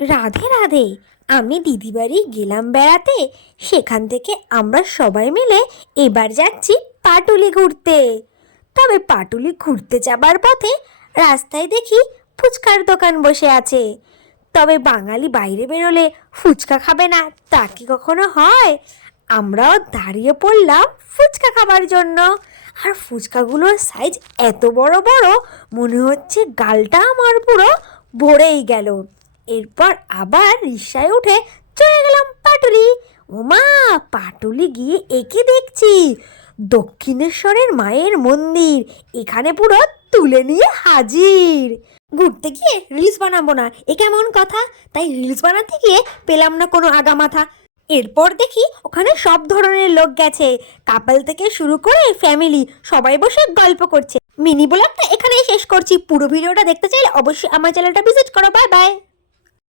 রাধে রাধে। আমি দিদি বাড়ি গেলাম বেড়াতে। সেখান থেকে আমরা সবাই মিলে এবার যাচ্ছি পাটুলি ঘুরতে। তবে পাটুলি ঘুরতে যাবার পথে রাস্তায় দেখি ফুচকার দোকান বসে আছে। তবে বাঙালি বাইরে বেরোলে ফুচকা খাবে না তা কি কখনো হয়? আমরাও দাঁড়িয়ে পড়লাম ফুচকা খাবার জন্য। আর ফুচকাগুলোর সাইজ এত বড় বড়, মনে হচ্ছে গালটা আমার পুরো ভরেই গেল। এরপর আবার রিকশায় উঠে চলে গেলাম পাটুলি। ওমা, পাটুলি গিয়ে একে দেখছি দক্ষিণেশ্বরের মায়ের মন্দির। এখানে পুরো তুলে নিয়ে হাজির। ঘুরতে গিয়ে রিলস বানাবো না, এ কেমন কথা? তাই রিলস বানাতে গিয়ে পেলাম না কোনো আগামাথা। এরপর দেখি ওখানে সব ধরনের লোক গেছে, কাপল থেকে শুরু করে ফ্যামিলি, সবাই বসে গল্প করছে। মিনি ব্লগটা এখানেই শেষ করছি। পুরো ভিডিওটা দেখতে চাইলে অবশ্যই আমার চ্যানেলটা ভিজিট করো। Bye bye.